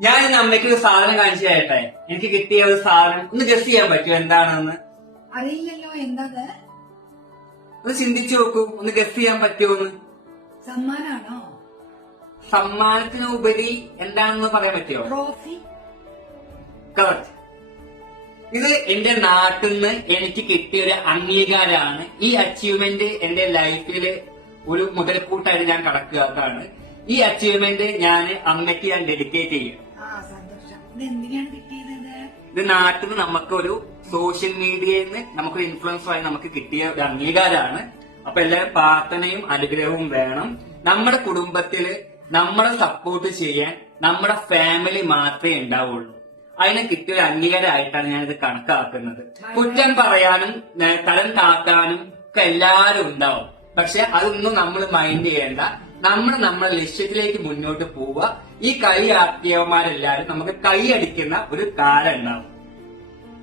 ഞാൻ ഇന്ന് അമ്മയ്ക്ക് ഒരു സാധനം കാണിച്ചു തരട്ടെ. എനിക്ക് കിട്ടിയ ഒരു സാധനം ഒന്ന് ഗസ് ചെയ്യാൻ പറ്റുമോ എന്താണെന്ന്? അറിയില്ലല്ലോ. എന്താ ഒന്ന് ചിന്തിച്ചു നോക്കൂ, ഒന്ന് ഗസ് ചെയ്യാൻ പറ്റുമോന്ന്. സമ്മാനാണോ? സമ്മാനത്തിനുപരി എന്താണെന്ന് പറയാൻ പറ്റുമോ? ട്രോഫി. കറക്റ്റ്. ഇത് എന്റെ നാട്ടിൽ നിന്ന് എനിക്ക് കിട്ടിയ ഒരു അംഗീകാരമാണ്. ഈ അച്ചീവ്മെന്റ് എന്റെ ലൈഫില് ഒരു മുതൽക്കൂട്ടായിട്ട് ഞാൻ കണക്കാക്കാണ്. ഈ അച്ചീവ്മെന്റ് അമ്മയ്ക്ക് ഞാൻ ഡെഡിക്കേറ്റ് ചെയ്യും. സന്തോഷം. ഇത് എന്തിനാണ് കിട്ടിയത്? ഇത് നാട്ടിൽ നിന്ന് നമുക്കൊരു സോഷ്യൽ മീഡിയയിൽ നിന്ന് നമുക്കൊരു ഇൻഫ്ലുവൻസറായി നമുക്ക് കിട്ടിയ ഒരു അംഗീകാരമാണ്. അപ്പൊ എല്ലാവരും പ്രാർത്ഥനയും അനുഗ്രഹവും വേണം. നമ്മുടെ കുടുംബത്തില് നമ്മളെ സപ്പോർട്ട് ചെയ്യാൻ നമ്മുടെ ഫാമിലി മാത്രമേ ഉണ്ടാവുള്ളൂ. അതിനെ കിട്ടിയ ഒരു അംഗീകാരമായിട്ടാണ് ഞാനിത് കണക്കാക്കുന്നത്. കുറ്റം പറയാനും തലം താത്താനും ഒക്കെ എല്ലാവരും ഉണ്ടാവും. പക്ഷെ അതൊന്നും നമ്മൾ മൈൻഡ് ചെയ്യേണ്ട. നമ്മളെ ലക്ഷ്യത്തിലേക്ക് മുന്നോട്ട് പോവുക. ഈ കൈ ആക്കിയവന്മാരെല്ലാരും നമുക്ക് കൈയടിക്കുന്ന ഒരു കാലം ഉണ്ടാവും.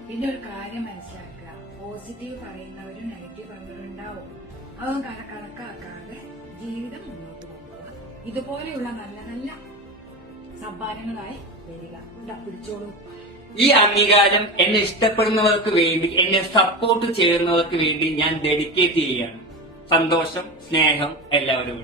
പിന്നെ ഒരു കാര്യം മനസ്സിലാക്കുക, പോസിറ്റീവ് പറയുന്നവരും നെഗറ്റീവ് പറയുന്നവരും ഉണ്ടാവും. അതൊന്നും കണക്കാക്കാതെ ജീവിതം മുന്നോട്ട് പോകുക. ഇതുപോലെയുള്ള നല്ല നല്ല സമ്മാനങ്ങളായി വരിക. പിടിച്ചോളൂ. ഈ അംഗീകാരം എന്നെ ഇഷ്ടപ്പെടുന്നവർക്ക് വേണ്ടി, എന്നെ സപ്പോർട്ട് ചെയ്യുന്നവർക്ക് വേണ്ടി ഞാൻ ഡെഡിക്കേറ്റ് ചെയ്യാണ്. സന്തോഷം, സ്നേഹം എല്ലാവരും.